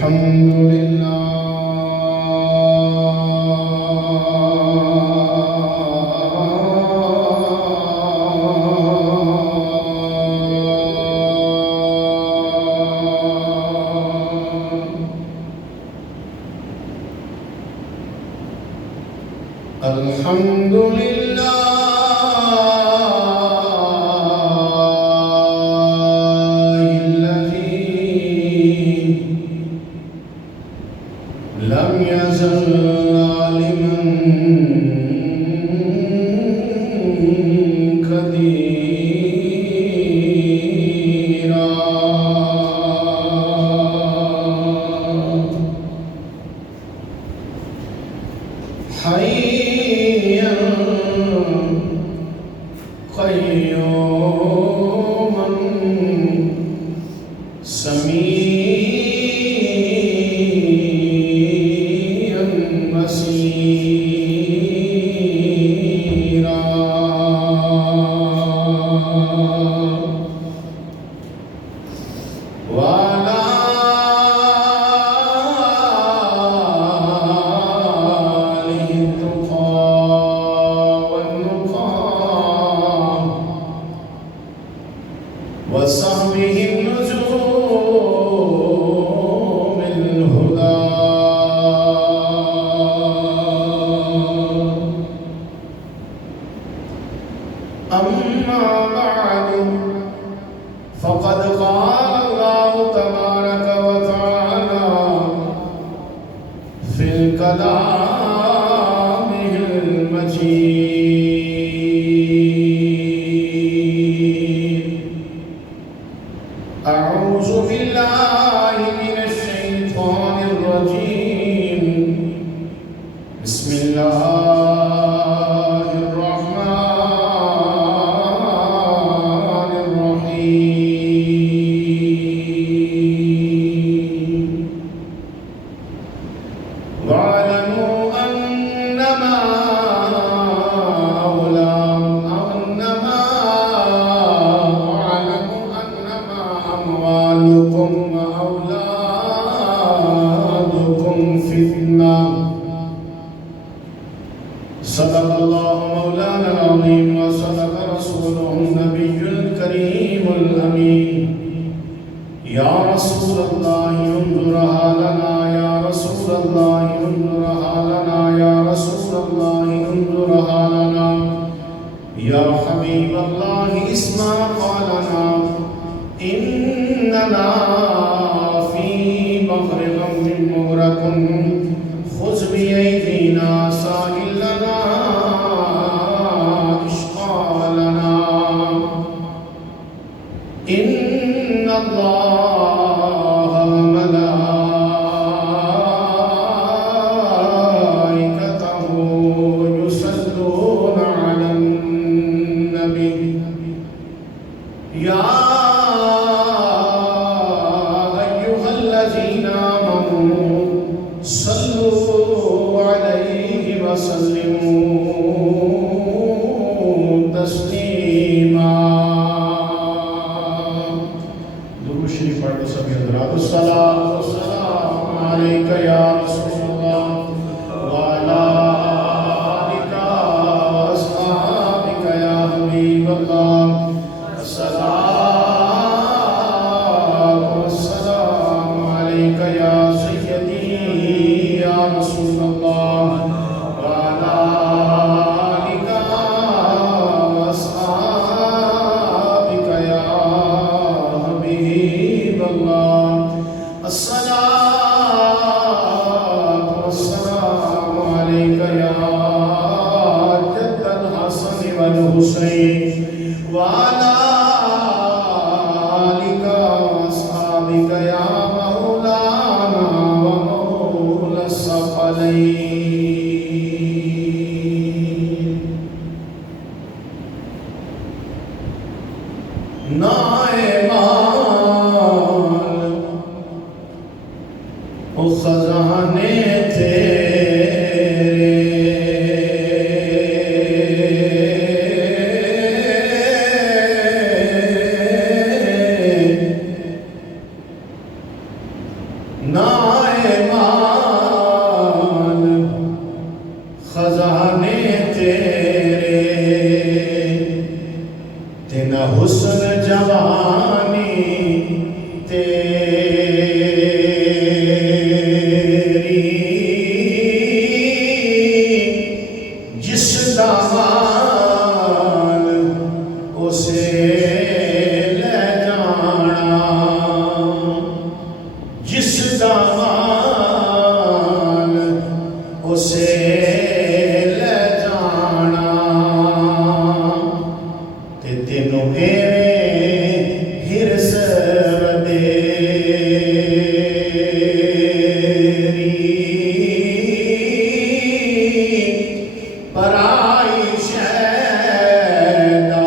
الحمد لله الحمد لله لم يزل عالما قديرا حيا قيوما سميعا بصيرا وعلى آله التقى والنقى وصحبه النجوم الهدى أما بعد فقد قال الله تبارك وتعالى في كلامه المجيد أعوذ بالله من الشيطان الرجيم بسم الله الرحمن الرحيم واعلموا أنما أموالكم وأولادكم فتنة صدق الله مولانا العظيم وصدق رسوله النبي الكريم الأمين يا رسول الله انظر حالنا يا رسول الله انظر حالنا يا رسول الله انظر حالنا يا حبيب الله اسمع قالنا إننا في بحر غم مغرق خذ بأيدينا ساهل لنا إشقالنا إن الله وملائكته يصلون على النبي يا أيها الذين آمنوا صلوا عليه وسلموا تسليما درود شریف پڑھتے سبھی حضرات الصلاۃ والسلام علیک یا رسول اللہ وعلی آلک واصحابک یا حبیب اللہ الصلاۃ والسلام علیک یا سیدی یا رسول اللہ وعلی آلک واصحابک یا حبیب اللہ الصلاۃ والسلام علیک یا جد الحسن والحسین وعلى آلك وأصحابك يا مولانا ومولى الثقلين نائمان او خزانے تیرے نہ نہ حسن جوانی تیری جس دامال اسے لے جانا، جس دامال اسے لے جانا، تے تینوں ایویں ہرس ودیری پرائی شہدہ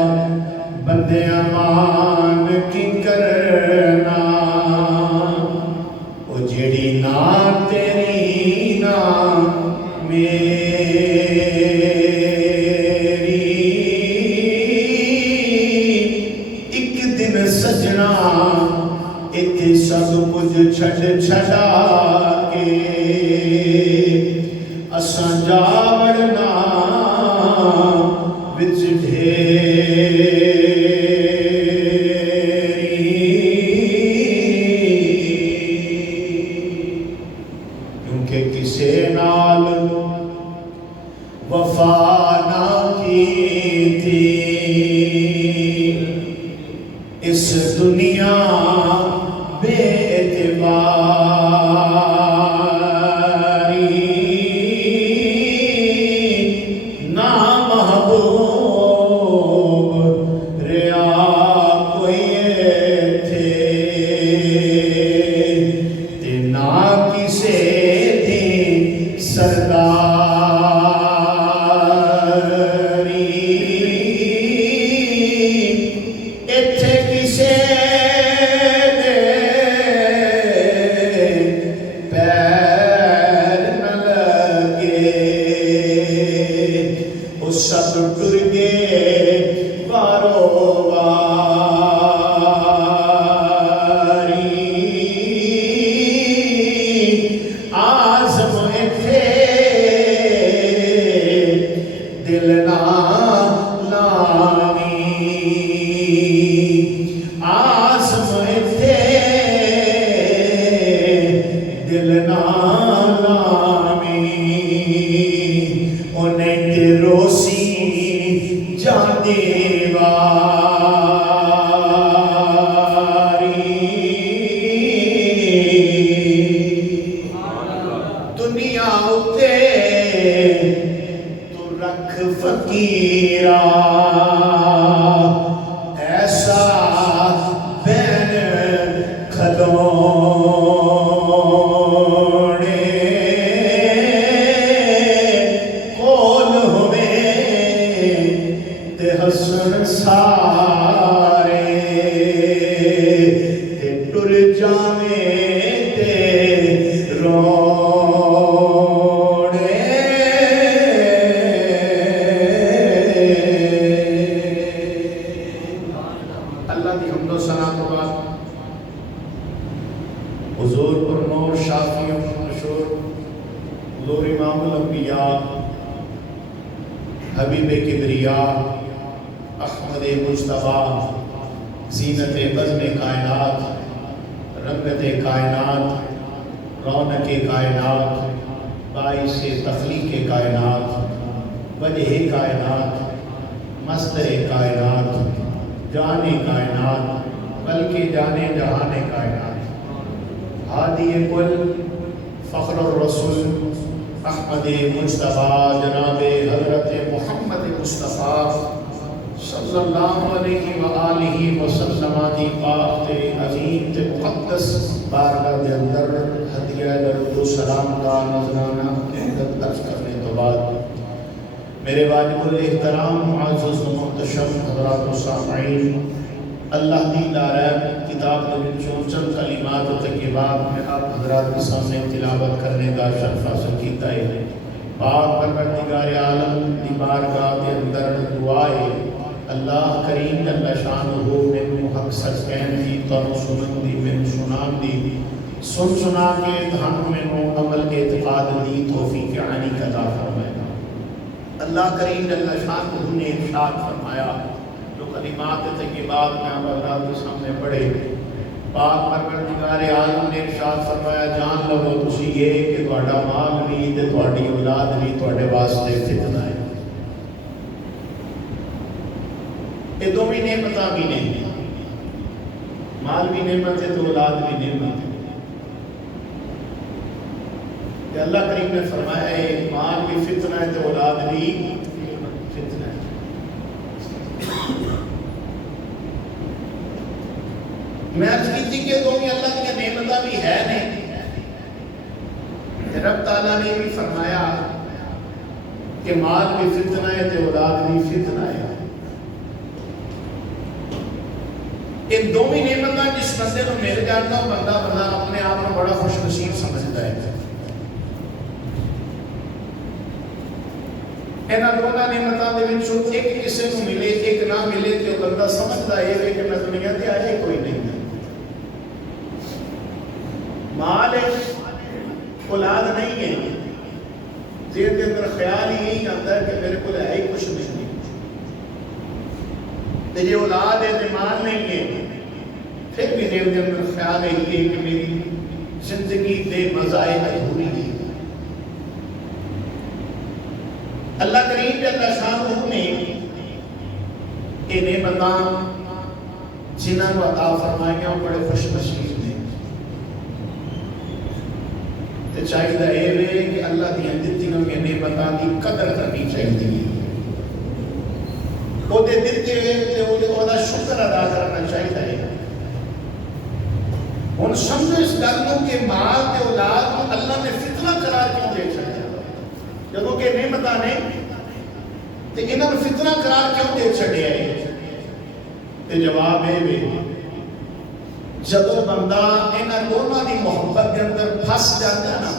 بندیاں مان کی کرنا، او جیڑی نا تیری نا میری، ایک دن سجنا اتھے سب کچھ چھڑ چھڑا کے اساں جا وڑنا وچ کیونکہ کسے نال وفا نہ کی تھی اس دنیا بے اعتباری، نہ محبوب ریا کوئی تھے تے نہ کسے دی سرداری، ایتھے کسے دے پیر نہ لگے، وہ سب ٹر گئے وارو واری، آزم ایتھے دل نہ لانی، آزم ایتھے دل نہ لانی، انہیں تے روسی جانے واری، دنیا اتے تو رکھ فقیرہ ایسا بین کھلونے کول ہوئے تے حسن سارے تے ٹر جاویں تے روڑے، اللہ دی حمد و ثنا تو بعد حضور پر نور شافی مشہور حضور امام الانبیاء حبیب کبریا احمد مجتبیٰ زینت بزم کائنات رنگت کائنات رونق کائنات باعث تخلیق کائنات وجہ کائنات مصدر کائنات جان کائنات بلکہ جانے جہان کائنات ہادی کل فخر الرسول احمد مجتبیٰ جناب حضرت محمد مصطفیٰ صلی اللہ علیہ وآلہ وسلم دی پاک تے عظیم تے مقدس بارگاہ دے اندر ہدیہ درود و سلام کا نذرانہ عقیدت عرض کرنے تو بعد میرے واجب الاحترام معزز و محتشم حضرات و سامعین، اللہ دی لاریب کتاب میں چند کلمات و تقریبات میں آپ حضرات کے سامنے تلاوت کرنے کا شرف حاصل کیتا ہے۔ پاک پروردگار عالم دی بارگاہ کے اندر دعائے اللہ کریم جل شانہ میں حق سچ کہن دی تو سنن دی میں سنان دی سن سنا کے دھان میں عمل اعتقاد دی توفیق علی عطا فرمائے۔ اللہ کریم جل شانہ نے ارشاد فرمایا جو کلمات طیبات میں آپ حضرات کے سامنے پڑھے، پاک پروردگار عالم نے ارشاد فرمایا جان لو تسی یہ کہ تہاڈا مال بھی تے تہاڈی اولاد بھی تہاڈے واسطے فتنہ ہے۔ یہ دونوں نعمتاں بھی نے، مال بھی نعمت ہے تو اولاد بھی نعمت ہے۔ کہ اللہ کریم نے فرمایا ہے مال بھی فتنہ ہے تو اولاد بھی فتنہ ہے۔ میں عرض کی تھی کہ دونوں اللہ کی نعمتاں بھی ہے نہیں، رب تعالیٰ نے بھی فرمایا کہ مال بھی فتنہ ہے تو اولاد بھی فتنہ ہے۔ ان دونوں نعمتاں جس بندے کو مل جاتا ہے بندہ اپنے آپ کو بڑا خوش نصیب سمجھتا ہے۔ اینا دونوں نعمتاں دے وچوں ایک کسے کو ملے ایک نہ ملے تو بندہ سمجھتا ہے کہ میں دنیا تے آیا کوئی نہیں ہے۔ مال ہے اولاد نہیں ہے، ذہن کے اندر خیال ہی یہی آتا ہے کہ میرے کو ہے ہی کچھ نہیں، تے یہ اولاد ہے تے مال نہیں ہے پھر بھی ذہن کے اندر خیال ہے کہ میری زندگی بے مزہ ادھوری ہے۔ اللہ کریم جل شانہ نے یہ نعمتاں جنہاں کو عطا فرمائیاں بڑے خوش نصیب نے، تے چاہیے یہ کہ اللہ دی دتیاں ہوئی نعمتاں دی قدر کرنی چاہیے، وہ دے دتے ہوئے دا شکر ادا کرنا چاہیے۔ ہن سمجھو اس گل کو کہ مال تے اولاد کو اللہ نے فتنہ قرار کیوں دے چھڑیا؟ جدوں کہ نعمتاں نے تے انہاں نوں فتنہ قرار کیوں دے چھڑیا ہے؟ تے جواب ہے جدوں بندہ انہاں دونوں دی محبت دے اندر پھس جاتا ہے نا،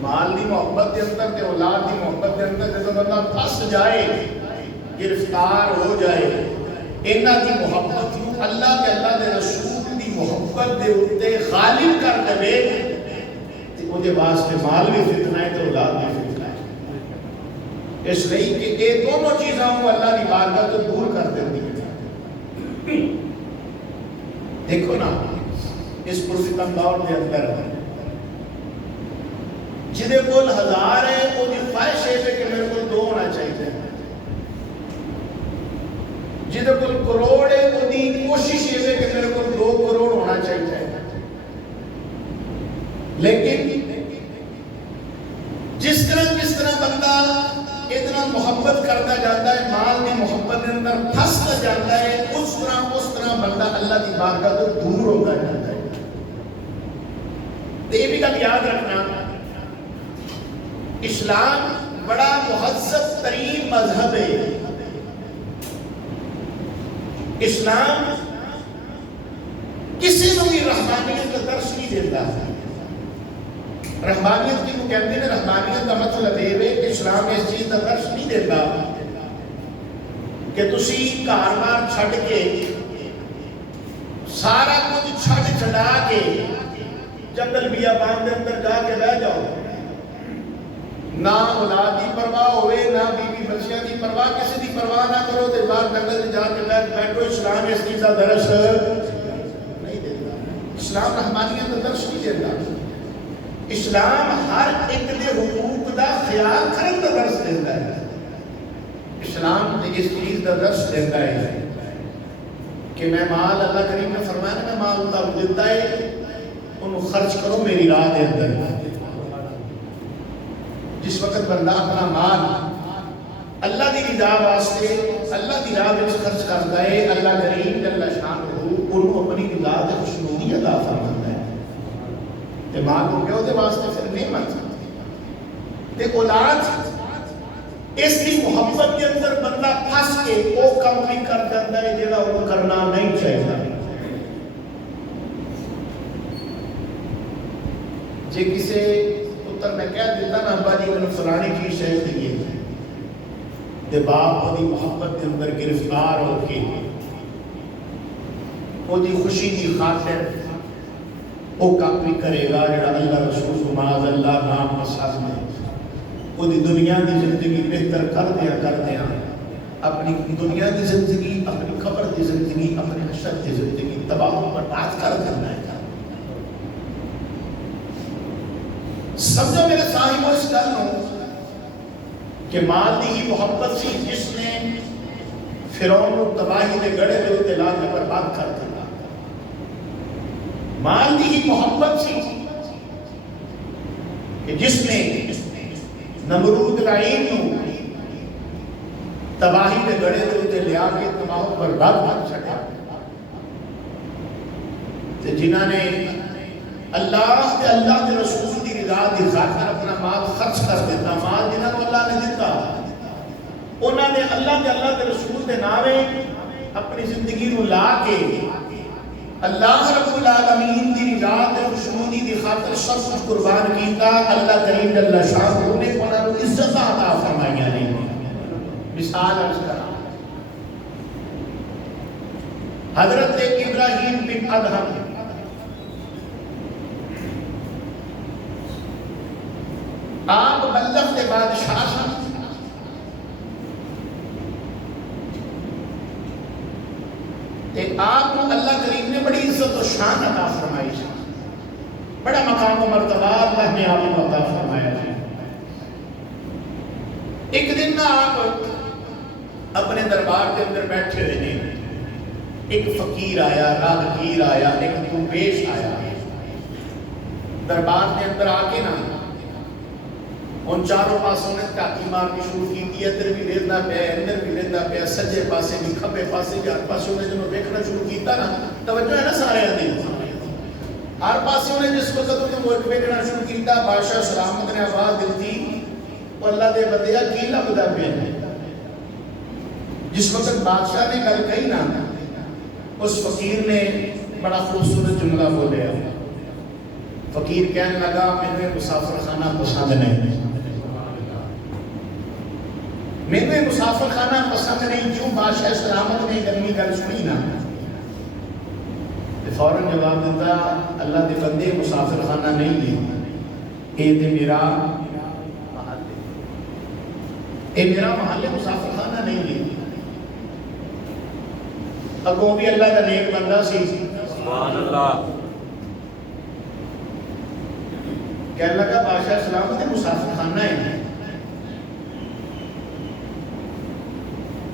مال دی محبت دے اندر تے اولاد دی محبت دے اندر جدوں بندہ پھس جائے، گرفتار ہو جائے، انہاں دی محبت نوں اللہ دے رسول دی محبت دے اوتے غالب کر دے تے اودے واسطے مال بھی فتنہ ہے تے اولاد بھی فتنہ ہے۔ اس لیے کہ یہ دونوں چیزاں کو اللہ دی بارگاہ تو دور کر دیتی ہے۔ دیکھو نا اس پرستم دور کے اندر جدے کول 1000 ہے وہ دی خواہش ہے کہ میرے کو 2 ہونا چاہیے، جدے کول کروڑ ہے وہ دی کوشش ہے کہ میرے کو 2 کروڑ ہونا چاہیے۔ لیکن جس طرح بندہ اتنا محبت کرتا جاتا ہے، مال کی محبت کے اندر پھنستا جاتا ہے، اس طرح بندہ اللہ کی بارگاہ تو دور ہوتا جاتا ہے۔ تو یہ بھی گل یاد رکھنا، اسلام بڑا مہذب ترین مذہب ہے۔ اسلام کسی کو بھی رحمانیت کا درس نہیں دیتا۔ رحمانیت کی وہ کہتے ہیں، رحمانیت کا مطلب ہے کہ اسلام اس چیز کا درس نہیں دیتا کہ تسی گھر بار چھڈ کے سارا کچھ چھڈا کے جنگل بیابان کے اندر جا کے بہ جاؤ، نہ اولاد کی پرواہ ہوئے، نہ بیوی بچیاں کی پرواہ، کسی کی پرواہ نہ کرو تے باہر جنگل میں جا کے بیٹھو۔ اسلام اس چیز کا درس نہیں دیتا، اسلام رحمانیت کا درس نہیں دیتا۔ اسلام ہر ایک دے حقوق دا خیال کرن دا درس دیتا ہے۔ اسلام اس چیز دا درس دیتا ہے کہ میں مال، اللہ کریم نے فرمایا میں مال دا دیتا ہے، انہوں خرچ کرو میری راہ دے اندر۔ جس وقت بندہ اپنا مال اللہ دی رضا واسطے اللہ دی راہ میں خرچ کرتا ہے، اللہ کریم جل شانہ انہوں اپنی رضا دے خوشنودی عطا فرماتا ہے۔ تے مال ہو گیا دے واسطے پھر نعمت، تے اولاد اس کی محبت کے اندر بندہ پھنس کے وہ کام بھی کر جاتا ہے جہاں وہ کرنا نہیں چاہیے۔ جے کسے پتر میں کہہ دیتا نا ابا جی میں فلانی چیز چاہیے تے باپ وہ محبت کے اندر گرفتار ہو کے وہ خوشی کی خاطر وہ کام بھی کرے گا جڑا اللہ رسول کو معاذ اللہ نام پسند ہے، وہ دنیا کی زندگی بہتر کر دیا اپنی دنیا کی زندگی، اپنی قبر کی زندگی، اپنے حشر کی زندگی تباہ و برباد کر دینا ہے۔ سمجھو میرے صاحبوں اس گل کہ مال دی ہی محبت سی جس نے فرعون کو تباہی دے گڑے دے تے لا کے برباد کر دیا۔ مال دی ہی محبت سی کہ جس نے نمرود لعین کو تباہی دے گڑے دے تے لیا کے تباہ و برباد کر چھڑا، تے جنہاں نے اللہ کے رسول کی رضا دی خاطر اپنا مال خرچ کر دیتا، مال جنہاں کو اللہ نے دیتا، انہوں نے اللہ کے رسول دے نعرے اپنی زندگی کو لا کے اللہ رب العالمین دی رضا تے خوشنودی دی خاطر سب کچھ قربان کیتا۔ اللہ کریم جل شانہ نے انہاں کو عزت عطا فرمائیاں نہیں۔ مثال عرض کرا، حضرت ابراہیم بن ادہم آپ بلخ کے بادشاہ سن، آپ کو اللہ کریم نے بڑی عزت و شان عطا فرمائی سی، بڑا مقام و مرتبہ اللہ نے آپ کو عطا فرمایا سی۔ ایک دن نہ آپ اپنے دربار کے اندر بیٹھے ہوئے نے، ایک فقیر آیا، راہگیر آیا، ایک درویش آیا، دربار کے اندر آ کے نا ان چاروں پاسوں نے ٹاکی مارنی شروع کی تھی، ادھر بھی لینا پیا، ادھر بھی لینا پیا، سجے پاسے بھی، کھبے پاسے بھی، ہر پاسوں نے جنہوں دیکھنا شروع کیتا نا، توجہ ہے نا سارے آدھی ہر پاسوں نے جس وقت انہیں وہ دیکھنا شروع کیتا، بادشاہ سلامت نے آواز دیتی، وہ اللہ دے بندیا کی لبدا پہ ہے۔ جس وقت بادشاہ نے گل کہی نا، اس فقیر نے بڑا خوبصورت جملہ بولیا۔ فقیر کہنے لگا میں مسافر خانہ پسند نہیں، میں مسافر خانہ پسند نہیں، کیوں؟ بادشاہ سلامت نے گرمی گل سنی نا، فوراً جواب دیتا اللہ دے بندے مسافر خانہ نہیں لی، اے دے میرا محل ہے، اے میرا محل ہے، مسافر خانہ نہیں لی۔ اگوں بھی اللہ کا نیک بندہ سی، سبحان اللہ، کہنے لگا بادشاہ سلامت ہے مسافر خانہ ہے۔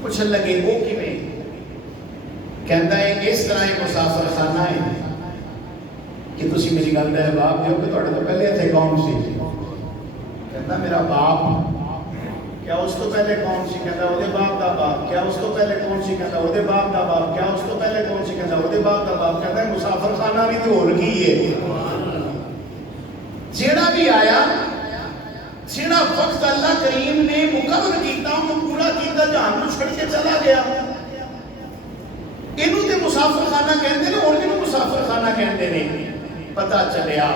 پوچھنے لگے وہ کیویں؟ کہندا ہے اس طرح ایک مسافر خانہ ہے کہ تسی میری گل دا جواب دیو کہ تواڈے تو پہلے اتنے کون سی؟ کہندا میرا باپ۔ کیا اس تو پہلے کون سی؟ کہندا او دے باپ دا باپ۔ کیا اس تو پہلے کون سی؟ کہندا او دے باپ دا باپ۔ کیا اس تو پہلے کون سی؟ کہندا او دے باپ دا باپ۔ کہندا مسافر خانہ بھی تو ہور کی ہے، جیڑا بھی آیا، جیڑا وقت اللہ کریم نے مقرر کیتا وہ پورا کیتا، جہان چھڑ کے چلا گیا۔ انہوں تے مسافر خانہ کہندے نے، اور انہوں مسافر خانہ کہندے نے۔ پتہ چلیا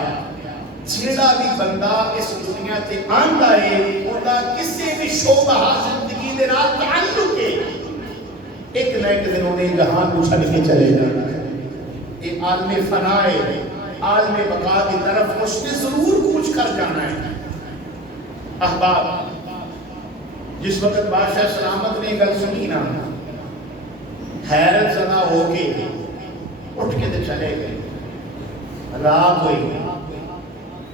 جیڑا بھی بندہ اس دنیا تے آندا ہے اودا کسی بھی شعبہ زندگی دے نال تعلق ہے، ایک نہ ایک دن انہیں جہان کو چھڑ کے چلے جانا ہے۔ یہ عالم فنا ہے، عالم بقا کی طرف اس نے ضرور کوچ کر جانا ہے۔ احباب، جس وقت بادشاہ سلامت نے گل سنی نا، حیرت زدہ ہو کے اٹھ کے تے چلے گئے۔ رات ہوئی،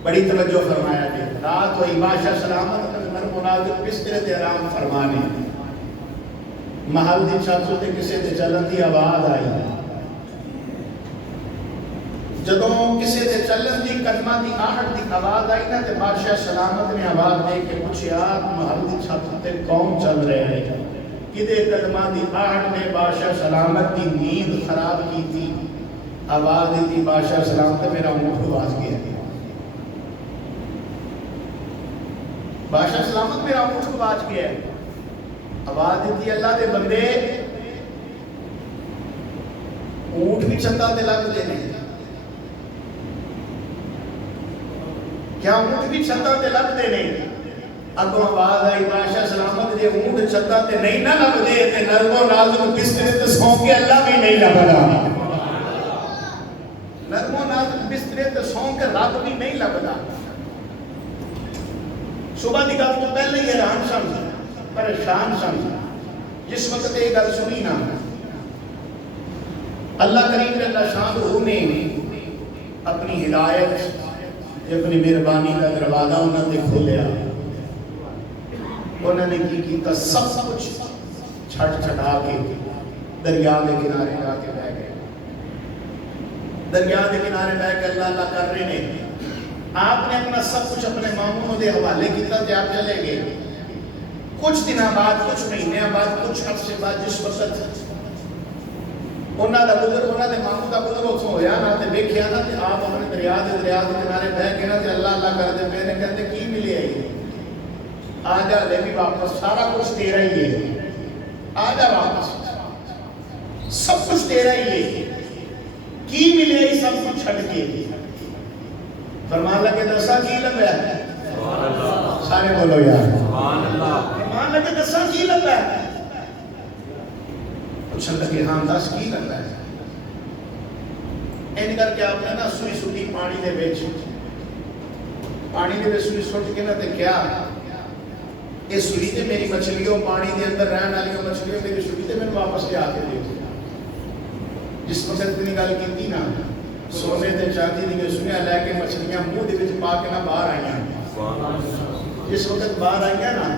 بڑی توجہ فرمایا کہ رات ہوئی، بادشاہ سلامت نرم و نازک بستر تے آرام فرمانے، محل دی چھت تے کسے تے چلن دی آواز آئی۔ جدوں کسی دے چلن دی قدمہ دی آہٹ دی آواز آئی نا تے بادشاہ سلامت نے آواز دے کے پوچھیا محل دی چھت تے کون چل رہے ہیں؟ کدے قدمہ دی آہٹ نے بادشاہ سلامت دی نیند خراب کی تھی؟ آواز دی تھی بادشاہ سلامت میرا اونٹ گواچ گیا۔ بادشاہ سلامت میرا اونٹ گواچ گیا۔ آواز دی تھی اللہ دے بندے اونٹ بھی چھتا تے لگ دے نہیں، کیا اونٹ بھی چھتا تے لگ دے نہیں؟ اگوں آواز آئی بادشاہ سلامت دے اونٹ چھتا تے نہیں نہ لگ دے تے نرم و نازک بسترے تے سو کے اللہ بھی نہیں لگدا، نرم و نازک بسترے تے سو کے رب بھی نہیں لگدا۔ صبح دی گل تو پہلے ہی حیران سن، پریشان سن، جس وقت یہ گل سنی نا اللہ کریم جل شانہ نے اپنی ہدایت اپنی مہربانی کا دروازہ انہوں نے کھولیا. انہوں نے کی کیتا سب کچھ چھٹ چھٹا کے دریا کے کنارے جا کے بہ گئے. دریا کے کنارے بہ کے اللہ اللہ کر رہے ہیں. آپ نے اپنا سب کچھ اپنے ماموں کے حوالے کیتا تے آپ چلے گئے. کچھ دنوں بعد کچھ مہینوں بعد کچھ عرصے بعد جس وقت انہوں دا گزر انہوں دے ماموں دا گزر اتوں ہویا نا تے ویکھیا نا تے آپ اپنے دریا کے کنارے بہ کے نا تے اللہ اللہ کرتے پے نے کہتے کی ملے آئی آ جا لے بھی واپس سارا کچھ تیرا ہی ہے آ جا واپس سب کچھ تیرا ہی ہے کی ملے آئی سب کچھ چھڑ کے فرمان لگے دسا کی لگا ہے سارے بولو یار فرمان لگے دسا کی لگا ہے پوچھن لگے ہاں دس کی لگا ہے این کر کے آپ نے نا سوئی سوئی پانی دے بیچ سوئی سوٹ کے نا تے کیا یہ سوئی تے میری مچھلیوں پانی دے اندر رہن والیوں مچھلیوں میری سوئی تے میں واپس لے آ کے دے جس وقت اتنی گل کی نا سونے تے چاندی دی سوئیاں لے کے مچھلیاں منہ دے وچ پا کے نا باہر آئیاں. جس وقت باہر آئیاں نا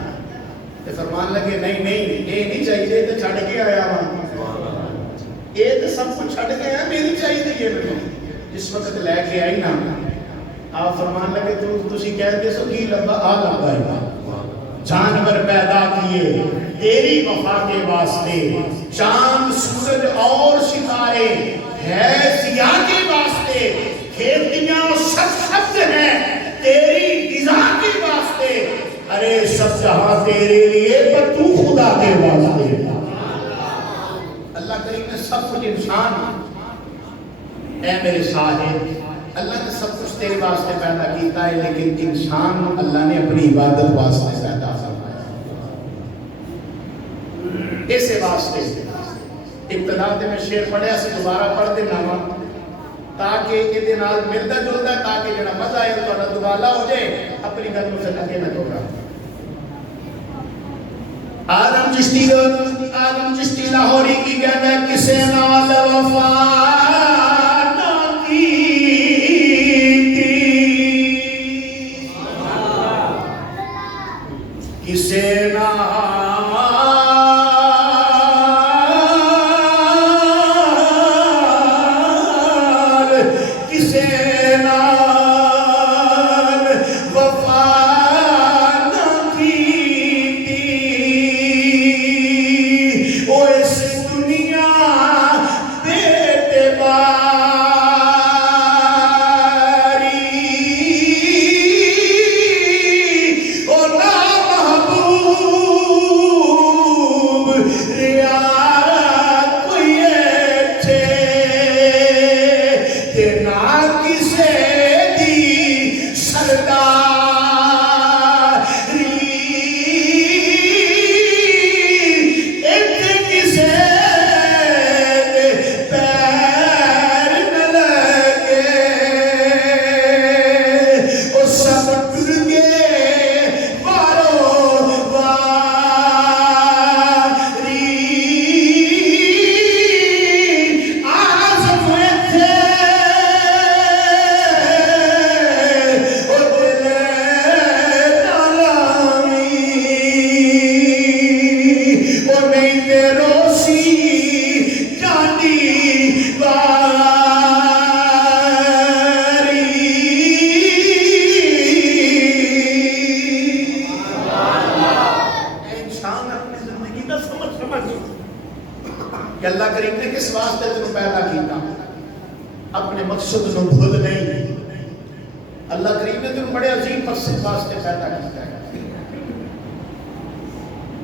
تے فرمان لگے نہیں یہ نہیں چاہیے تے چھڈ کے آیا وا یہ تے سب کچھ چھڈ کے آیا میری چاہیے یہ مینوں. جس وقت لے کے آئی نا آپ فرمان لگے تسی کہتے سو کی لبا آ لبا ہے جانور پیدا کیے تیری وفا کے واسطے چاند سورج اور ستارے ہے سیاہ کے واسطے کھیتیاں سب سبز ہیں تیری غذا کے واسطے ارے سب جہاں تیرے لیے پر تو خدا کے واسطے. اللہ کریم نے سب کچھ انسان اے میرے صاحب اللہ نے سب کچھ تیرے واسطے پیدا کیتا ہے لیکن انسان اللہ نے اپنی عبادت واسطے پیدا فرمایا. اسے واسطے ابتدا تے میں شعر پڑھیا سے دوبارہ پڑھ دینا وا تاکہ یہ نال ملتا جلتا تاکہ جڑا مزہ ہے تھوڑا دوبالا ہو جائے اپنی گل سے اگے نہ توڑا. آدم چشتی لاہوری کی کہتا ہے کسے نال وفا نہ کی کسے کہ اللہ کریم نے کس واسطے تمہیں پیدا کیتا اپنے مقصد نو بھول نہیں. اللہ کریم نے تمہیں بڑے عظیم مقصد واسطے پیدا کیتا ہے.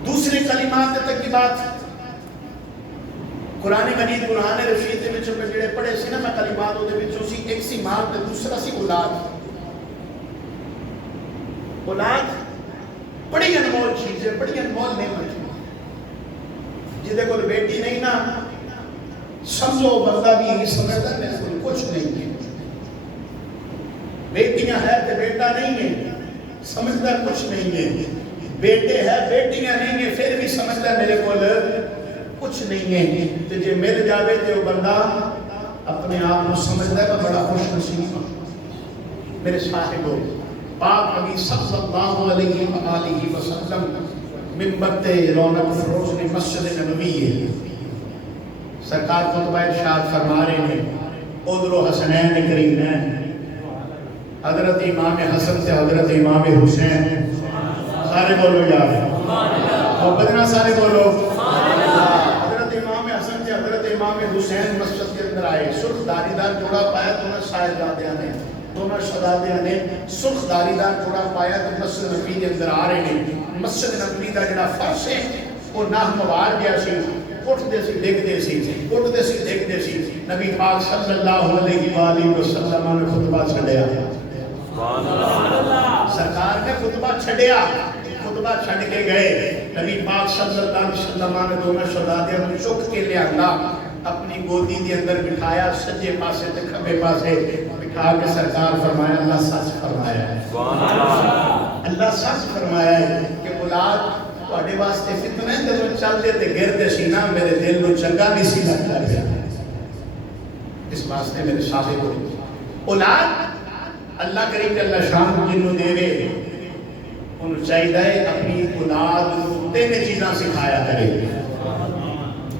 دوسری کلمات تک کی بات قرآن مجید قرآن رشید دے وچوں جڑے پڑھے سی نا میں کلمات او دے وچوں سی ایک سی ماں تے دوسرا سی اولاد. اولاد بڑی انمول چیز ہے, بڑی انمول نعمت ہے. جدے کول بیٹی نہیں نا سمجھو بندہ بھی یہی سمجھتا ہے میرے کول کچھ نہیں ہے. بیٹیاں ہے تے بیٹا نہیں ہے سمجھتا کچھ نہیں ہے. بیٹے ہے بیٹیاں نہیں ہیں پھر بھی سمجھتا ہے میرے کو کچھ نہیں ہے، تو جے مل جاوے تو وہ بندہ اپنے آپ کو سمجھتا ہے میں بڑا خوش نصیب ہوں۔ میرے صاحبو، پاک نبی صلی اللہ علیہ وآلہ وسلم منبر تے رونق فروز نے مسجد نبوی ہے، سرکار خطبہ ارشاد فرما رہے ہیں ادھرو حسنین کریمین، حضرت امام حسن سے حضرت امام حسین، سارے بولو یار محبت نہ سارے بولو، حضرت امام حسن سے حضرت امام حسین مسجد کے اندر آئے، سرخ داری دار جوڑا پایا دونوں شاہزادیاں نے، دونوں شہزادیاں نے سرخ داری دار جوڑا پایا تو مسجد نبوی کے اندر آ رہے ہیں۔ مسجد نبوی دا جڑا فرش ہے وہ ناہموار گیا سی، اٹھتے سی دیکھتے سی، اٹھتے سی دیکھتے سی، نبی پاک صلی اللہ علیہ وآلہ وسلم نے خطبہ چھڑیا، سرکار نے خطبہ چھڑیا، خطبہ چھڑ کے گئے، نبی پاک صلی اللہ علیہ وسلم نے دونوں شہزادیاں کو چک کے لے آندا، اپنی گودی دے اندر بٹھایا، سجے پاسے تے کھبے پاسے بٹھا کے سرکار فرمایا اللہ سچ فرمایا ہے، اللہ سچ فرمایا ہے کہ اولاد تواڈے واسطے فتنہ ہے تے چلدے تے گرتے سی نا میرے دل نو چنگا نہیں سی لگدا پیا، اس واسطے میرے صاحب اولاد اللہ کریم جل شان جنوں دے وے انہوں چاہیے اپنی اولاد کو تین چیزاں سکھایا کرے،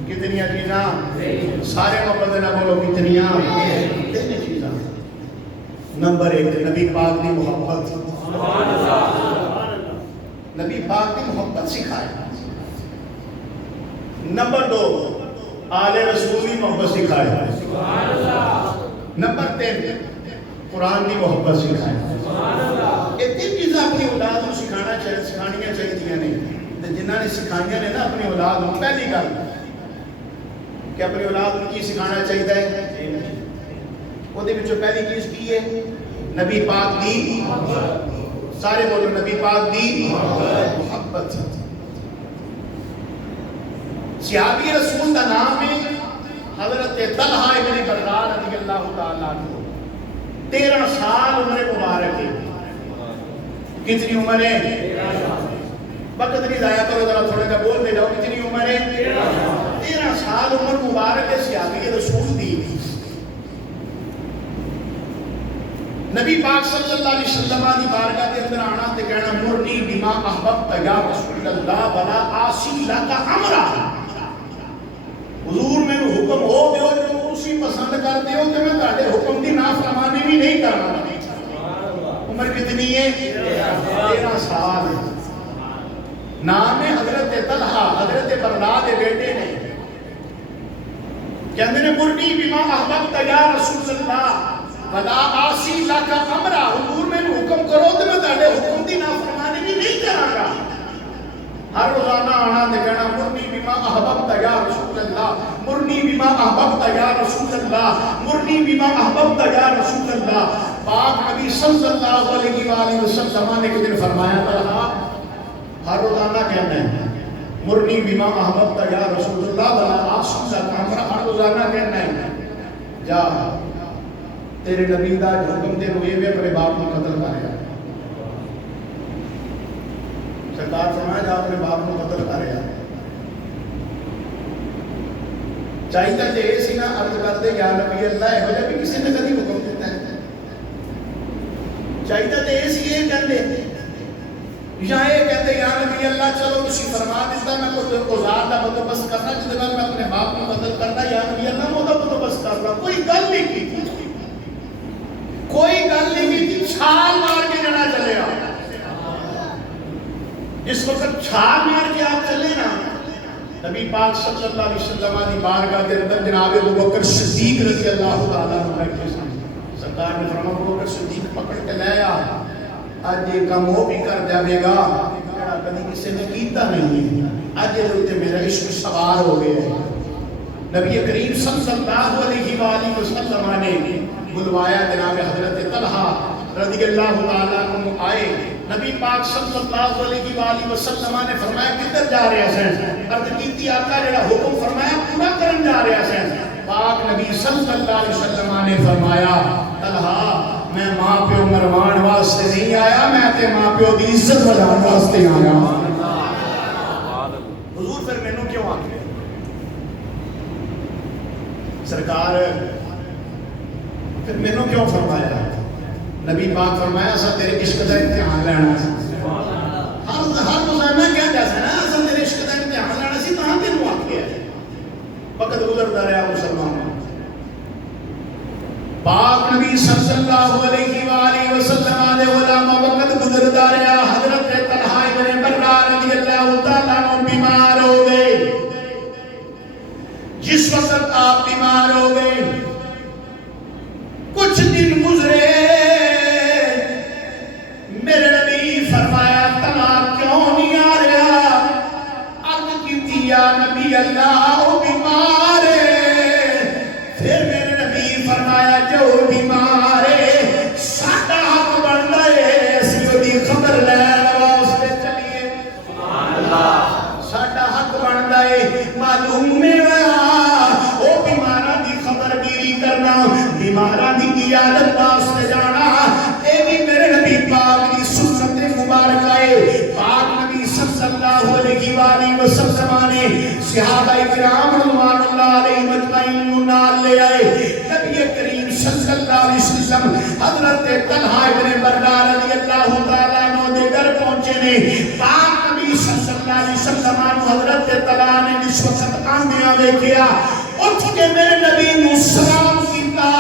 کتنی چیزاں سارے محبت نہ بولو کتنیاں تین چیزاں، نمبر ایک نبی پاک کی محبت، نبی پاک کی محبت سکھائے، نمبر دو آل رسول کی محبت سکھائے، نمبر تین قرآن کی محبت سکھائے، یہ تین چیزیں اپنی اولاد کو سکھانیاں چاہیے نہیں، جنہوں نے سکھائیاں نے نا اپنی اولاد کو، پہلی گل کہ اپنی اولاد کو کی سکھانا چاہیے، وہ پہلی چیز کی ہے نبی پاک دی، سارے بولو نبی پاک دی محبت۔ صحابی رسول کا نام ہے حضرت طلحہ ابن بردار رضی اللہ تعالیٰ عنہ، 13 سال عمر مبارک ہے، کتنی عمر ہے؟ وقت نہیں ضائع کرو ذرا تھوڑا جا بول دے جاؤ، کتنی عمر ہے؟ 13 سال عمر مبارک ہے صحابی رسول دی۔ نبی پاک صلی اللہ علیہ وسلم دی بارگاہ کے اندر آنا تے کہنا مرنی بما احببت یا رسول اللہ ولا آسی لک امرا، حضور میں حکم ہو دیو جو اسی پسند کر دیو کہ میں تہاڈے حکم دی نافرمانی بھی نہیں کرنا۔ عمر کتنی ہے؟ 13 سال، نام ہے حضرت طلحہ، حضرت بردار دے بیٹے نے، کہندے نے مرنی بما احببت یا رسول اللہ ولا آسی لک امرا، حضور میں حکم کرو تو میں تہاڈے حکم دی نافرمانی بھی نہیں کراں گا۔ ہر روزانہ آنا تے کہنا مرنی بما احببت یا رسول اللہ، مرنی بما احببت یا رسول اللہ، مرنی بما احببت یا رسول اللہ۔ پاک نبی صلی اللہ علیہ وآلہ وسلم نے ایک دن فرمایا طلحہ ہر روزانہ کہنا ہے مرنی بما احببت یا رسول اللہ ولا آسی لک امرا، ہر روزانہ کہنا ہے جا تیرے نبی دا حکم دے روئے میں اپنے باپ کو قتل کریا، سرکار فرمایا جا اپنے باپ کو قتل کریا۔ چاہیے تے یہ سی نا عرض کر دے یا نبی اللہ ہے وجہ بھی کسی نے کبھی حکم دیتا ہے، چاہیے تے یہ سی یہ کہہ دے یا یہ کہتے یا نبی اللہ چلو تسی فرما دیتا میں کوئی اوزار دا بندوبست کرنا جس دن میں اپنے باپ کو قتل کرنا، یا نبی اللہ میں وہ بندوبست کرنا، کوئی گل نہیں کی، کوئی گل نہیں کی، چھال مار کے جنا چلے گا۔ جس وقت چھال مار کے آپ چلے نا نبی پاک صلی اللہ علیہ وسلم کی بارگاہ کے اندر جناب ابوبکر صدیق رضی اللہ تعالیٰ عنہ بیٹھے سن، سرکار نے فرمایا ابوبکر صدیق پکڑ کے لے آ، آج یہ کام وہ بھی کر جائے گا جڑا کبھی کسی نے کیتا نہیں ہے، آج یہ لوگ میرا عشق سوار ہو گئے ہیں۔ نبی کریم صلی اللہ علیہ وآلہ وسلم نے بلوایا جناب حضرت طلحہ رضی اللہ تعالیٰ عنہ آئے، نبی پاک صلی اللہ علیہ وآلہ وسلم نے فرمایا کدھر جا رہے ہیں؟ عرض کیتی آقا جڑا حکم فرمایا پورا کرن جا رہے ہیں۔ پاک نبی صلی اللہ علیہ وسلم نے فرمایا طلحہ میں ماں پیو مروان واسطے نہیں آیا، میں تے ماں پیو دی عزت بڑھان واسطے آیا۔ سرکار پھر مینوں کیوں فرمایا؟ نبی پاک فرمایا اسا تیرے عشق دا امتحان لینا سی۔ ہر روزانہ کیا جیسا نا اسا تیرے عشق دا امتحان لینا سی، تاں تینوں آکھیا ہے۔ وقت گزرتا رہا مسلمان، پاک نبی صلی اللہ علیہ وآلہ وسلم علیہ علامہ وقت گزرتا رہا، حضرت طلحہ بن برہ رضی اللہ تعالیٰ عنہ بیمار ہو گئے۔ جس وقت آپ بیمار ہو گئے کچھ دن گزرے، میرے نبی فرمایا طلحہ کیوں نہیں آ رہا؟ عرض کی تھی یا نبی اللہ وہ بیمار ہے۔ پھر میرے نبی فرمایا جو بیمار ہے ساڈا حق بنتا ہے اسی دی خبر لے واسطے چلیے، ساڈا حق بنتا ہے معلوم ہے وہ بیماراں دی خبر گیری کرنا، بیماراں دی عیادت واسطے جانا، اے بھی میرے نبی پاک دی سنت مبارکہ ہے۔ پاک نبی صلی اللہ علیہ وآلہ وسلم نے صحابہ کرام رضوان اللہ علیہم اجمعین نال لے آئے۔ نبی کریم صلی اللہ علیہ وسلم حضرت طلحہ بن برہ رضی اللہ تعالیٰ عنہ دے گھر پہنچے نے۔ پاک نبی صلی اللہ علیہ وسلم حضرت طلحہ نے جس وقت آنے آوے کیا اٹھ کے میرے نبی نو سلام کیتا۔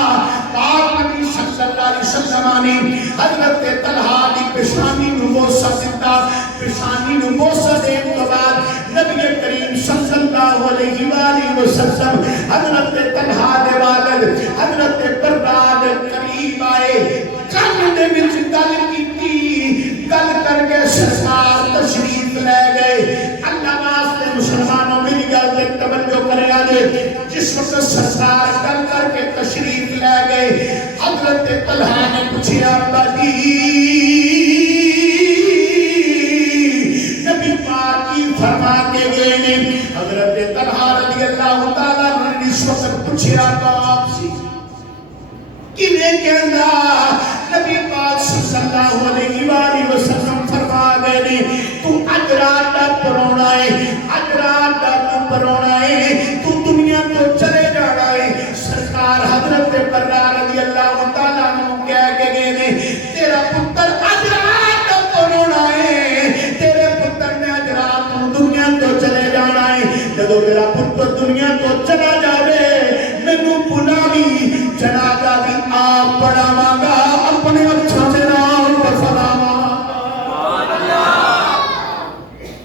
پاک نبی صلی اللہ علیہ وسلم نے حضرت طلحہ دی پیشانی نو بوسہ دیتا۔ پیشانی نو بوسہ دین تو بعد نبی کریم صلی اللہ علیہ وآلہ وسلم حضرت طلحہ دے والد حضرت برہ دے قریب آئے، کان دے وچ گل کیتی، گل کر کے سرکار تشریف لے گئے۔ اللہ واسطے مسلمانوں میری گل تے توجہ کرے آجے، جس وقت سرکار گل کر کے تشریف لے گئے حضرت طلحہ نے پوچھا ابا جی نبی پاک کی فرما کے گئے نے؟ حضرت طلحہ رضی اللہ تعالیٰ نے اس وقت پوچھا باپ سی کیویں کہندا؟ نبی پاک صلی اللہ علیہ وآلہ وسلم فرما گئے نے تو اج رات دا پرونا ہے، اج رات دا تو پرونا ہے، تو دنیا تو چلے جانا ہے۔ سرکار حضرت برہ رضی اللہ تعالیٰ عنہ کہہ کے گئے نے تیرا پتر اج رات دا پرونا ہے، تیرے پتر نے اج رات دنیا تو چلے جانا ہے۔ جدو میرا پتر دنیا تو چلا جاوے مینوں بلاوی، جنازہ بھی آپ پڑھاواں گا، اپنے اچھا سے نام دفناواں گا۔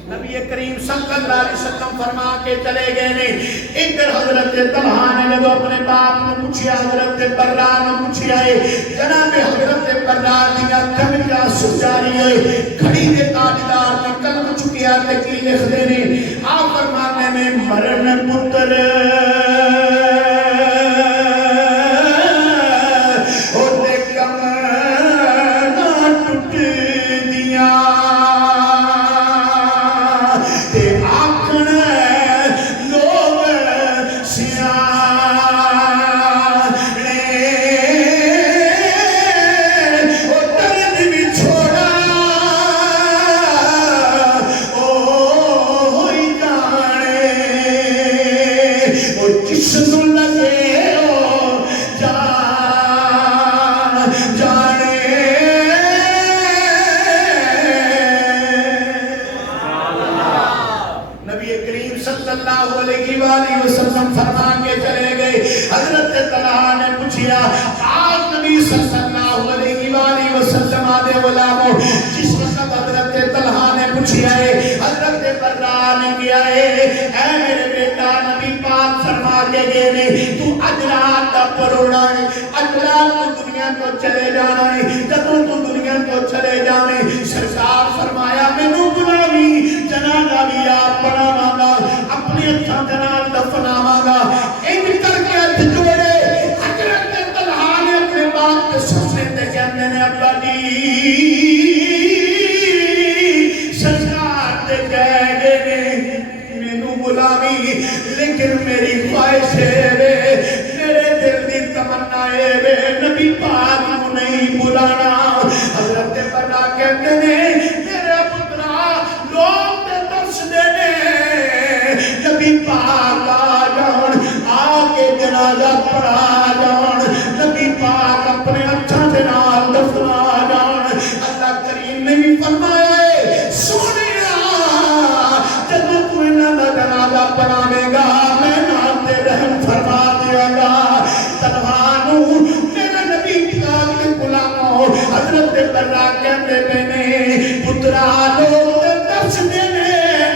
نبی کریم صلی اللہ علیہ وسلم فرما کے چلے گئے نے۔ ادھر حضرت طلحہ نے جب اپنے باپ نے پوچھا، حضرت برہ نے پوچھا ہے جناب حضرت برہ دیا کمیا سجاری ہے کھڑی دے تاجدار نے قلم چکیا تے کی لکھ دے نے آپ فرمانے میں مرن پتر چلے جانا ہے، جدوں تو دنیا کو چلے جاویں سرکار فرمایا مینوں بلاوی، جنازہ بھی آپ پڑھاواں گا، اپنی اچھا جنازہ دفناواں گا۔ انج کر کے ہاتھ جوڑے حضرت طلحہ نے اپنے باپ کے سامنے تے کہندے نے ابا جی سرکار تے کہہ گئے نے مینوں بلاوی، لیکن میری خواہش ہے میرے دل دی تمنا ہے نبی پاک کو نہیں بلانا۔ حضرت برہ کہتے ہیں میرے پترا لوگ تے دس دے نے نبی پاک آ جان، آ کے جنازہ پڑھا جان، نبی پاک اپنے ہتھاں دے نال دفنا جان۔ اللہ کریم نے بھی فرمایا ہے سونیا جدوں تو انہاں دا جنازہ پڑھاویں گا میں نال تے رحم فرما دیاں گا۔ تنہانو میرے نبی پاک دے غلاموں حضرت برا کہندے پے نے پترا لوگ نفس دے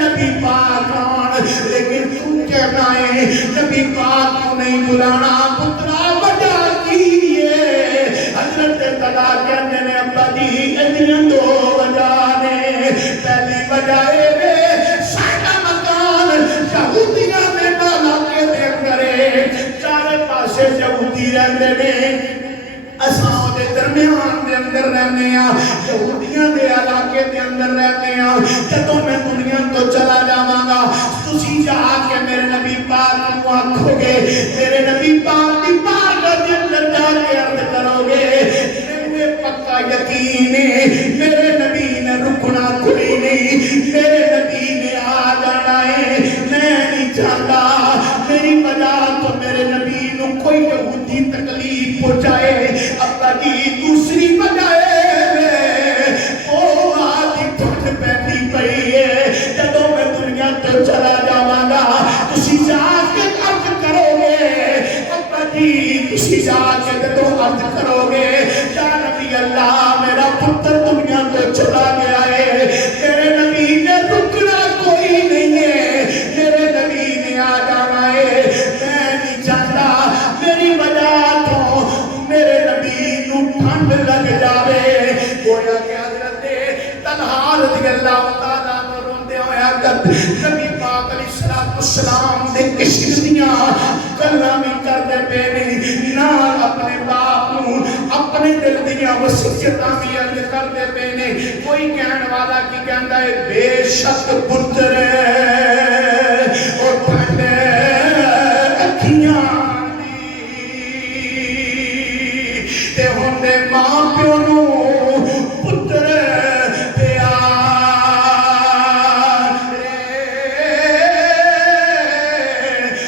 نبی پاک آن، لیکن تو کہنا ہے نبی پاک کو نہیں بلانا پترا وجہ کی ہے۔ حضرت تلا کہنے نے ابا جی ادھیاں دو وجہ نے، پہلی وجہ ہے ساڑھا مکان یہودیاں دے علاقے دے اندرے چارے پاسے یہودی رہندے نے، اساں دے درمیان دے اندر رہنے ہیں، یہودیاں دے علاقے دے اندر رہنے ہیں۔ جدوں میں دنیا تو چلا جاواں گا تسی جا کے میرے نبی پاک کو آکھو گے، میرے نبی پاک دی بارگاہ دے اندر جا کے عرض کرو گے مجھے پکا یقین ہے میرے نبی نے رکنا کوئی نہیں، میرے نبی نے آ جانا ہے، میں نہیں چاہتا میری وجہ تو میرے نبی نو کوئی یہودی تکلیف پہنچائے۔ ابا جی دوسری وجہ ہے وہ آدھی ٹھنڈ پہنی پئی ہے، جدوں میں دنیا تو چلا جاواں گا تسی جا کے عرض کرو گے، ابا جی تسی جا کے جدوں عرض کرو گے یا نبی اللہ میرا پتر دنیا تو چلا گیا ہے، میرے نبی نے رکنا کوئی نہیں ہے، میرے نبی نے آ جانا ہے، میں نہیں چاہتا میری وجہ تو میرے نبی نو ٹھنڈ لگ جاوے۔ گویا کہ حضرت طلحہ رضی اللہ تعالیٰ عنہ روندے ہویا کر نبی پاک علیہ السلام دے عشق دیاں گلاں وی کردے پے نے، نال اپنے باپ نو اپنے دل دیاں وصیتاں وی عرض کردے پے نے۔ کوئی کہن والا کی کہندا ہے بے شک پتر او ٹھنڈ اکھیاں تے ہوندے ماں پیو نو پتر پیار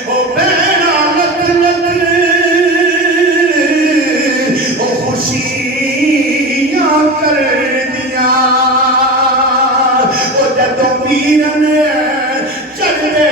او بہنا لکھ لکھ او خوشیاں کر دیاں او جدوں ویرن چڑھے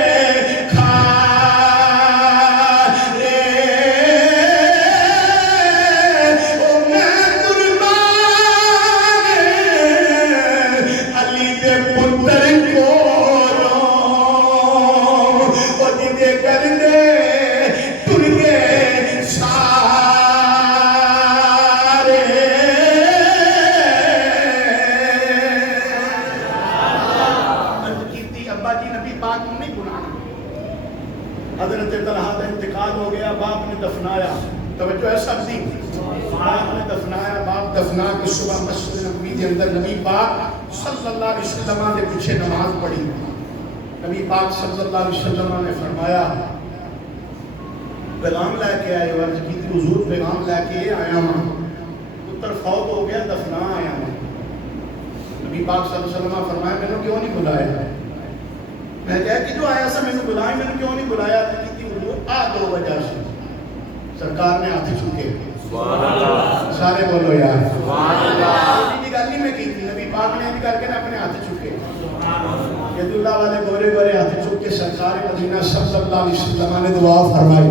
توجہ ہے سب دی، باپ نے دفنایا، باپ دفنا کے صبح مسجد نبوی کے اندر نبی پاک صلی اللہ علیہ وسلم نے پیچھے نماز پڑھی۔ نبی پاک صلی اللہ علیہ وسلم نے فرمایا پیغام لے کے آئے، عرض کی تھی حضور پیغام لے کے آیا ہوں، پتر فوت ہو گیا دفنا آیا ہوں۔ نبی پاک صلی اللہ علیہ وسلم نے فرمایا میں نے کیوں نہیں بلایا؟ میں کہا کہ جو آیا سا میں نے بلایا، میں نے کیوں نہیں بلایا؟ کی تھی حضور آ دو وجہ سے سرکار نے ہاتھ چکے، سبحان اللہ، سارے بولو یار سبحان اللہ، یہ گل نہیں میں کی تھی، نبی پاک نے یہ کر کے اپنے ہاتھ چکے، ید اللہ والے گورے گورے ہاتھ چک کے سرکار مدینہ صلی اللہ علیہ وسلم نے دعا فرمائی۔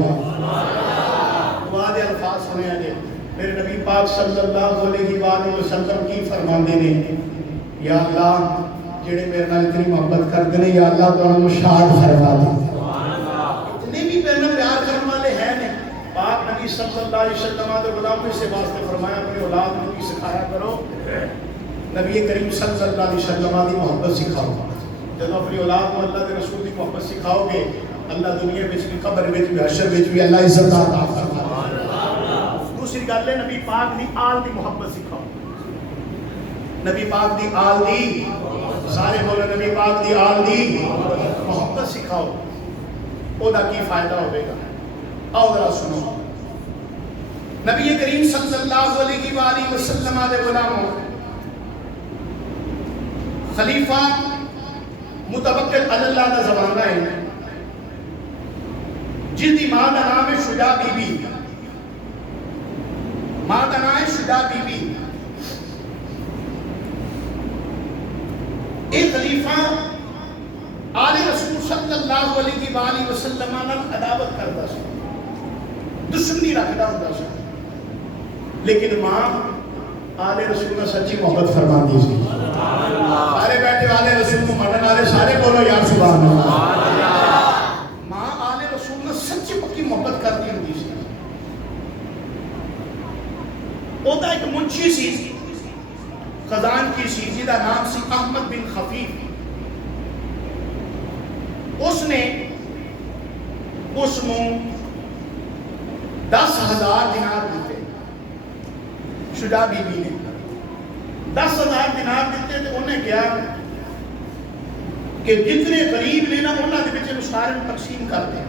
دعا دے الفاظ سنے آجے میرے نبی پاک صلی اللہ علیہ وسلم کی فرماندے نے، یا اللہ جڑے میرے نال اتنی محبت کرتے ہیں یا اللہ تو انہوں شاد فرما دی، اتنے بھی پہلے پیار کرنے والے ہیں نے۔ پاک نبی صلی اللہ علیہ وسلم نے غلاموں سے واسطے فرمایا اپنی اولاد کو بھی سکھایا کرو، نبی کریم صلی اللہ علیہ وسلم کی محبت سکھاؤ۔ جب اپنی اولاد کو اللہ کے رسول کی محبت سکھاؤ گے اللہ دنیا میں بھی قبر میں بھی حشر میں بھی اللہ عزت عطا فرمائے۔ دوسری گل ہے نبی پاک دی آل دی محبت سکھاؤ، نبی پاک دی آل دی، سارے بولو نبی پاک دی آل دی محبت سکھاؤ، او دا کی فائدہ ہوئے گا؟ آؤ ذرا سنو، نبی کریم صلی اللہ علیہ وآلہ وسلم دے غلاموں خلیفہ متوکل علی اللہ دا زمانہ ہے، جس دی ماں دا نام ہے شجاع بی بی، ماں دا نام ہے شجاع بی بی. ایک خلیفہ آل رسول صلی اللہ علیہ وآلہ وسلم نال عداوت کرتا سی، دشمنی رکھتا ہوتا سی، لیکن ماں آل رسول نے سچی محبت فرماندی سی. سارے بیٹھے آل رسول کو مرن والے سارے بولو یا سبحان اللہ. ماں آل رسول نے سچی پکی محبت کرتی ہوتی سی. اودا ایک منشی سی خزان کی سی جہاں نام سی احمد بن خفیف. اس نے اس کو 10,000 دینار دیتے. شجاع بی بی نے 10,000 دینار دیتے تو انہیں کیا کہ جتنے غریب لینا انہوں نے بچے سارے تقسیم کر دیں.